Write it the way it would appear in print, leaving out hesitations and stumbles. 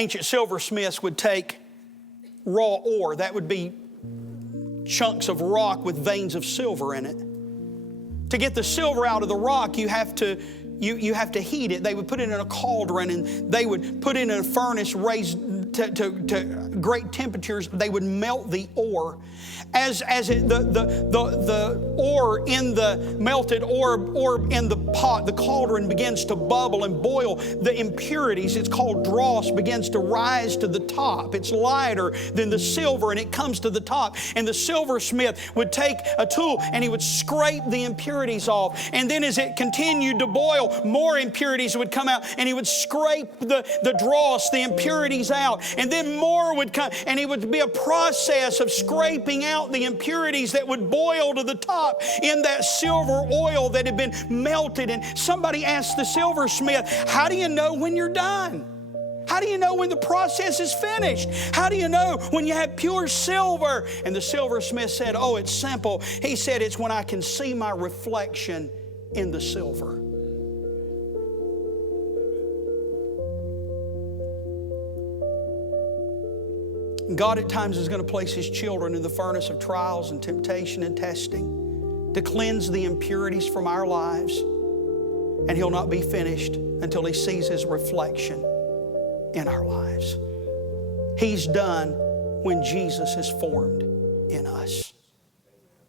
Ancient silversmiths would take raw ore. That would be chunks of rock with veins of silver in it. To get the silver out of the rock, you have to heat it. They would put it in a cauldron, and they would put it in a furnace raised to great temperatures. They would melt the ore. The ore in the melted ore in the pot, the cauldron begins to bubble and boil. The impurities, it's called dross, begins to rise to the top. It's lighter than the silver, and it comes to the top. And the silversmith would take a tool and he would scrape the impurities off. And then as it continued to boil, more impurities would come out, and he would scrape the dross, the impurities out. And then more would come, and it would be a process of scraping out the impurities that would boil to the top in that silver oil that had been melted. And somebody asked the silversmith, how do you know when you're done? How do you know when the process is finished? How do you know when you have pure silver? And the silversmith said, oh, it's simple. He said, it's when I can see my reflection in the silver. God at times is going to place His children in the furnace of trials and temptation and testing to cleanse the impurities from our lives. And He'll not be finished until He sees His reflection in our lives. He's done when Jesus is formed in us.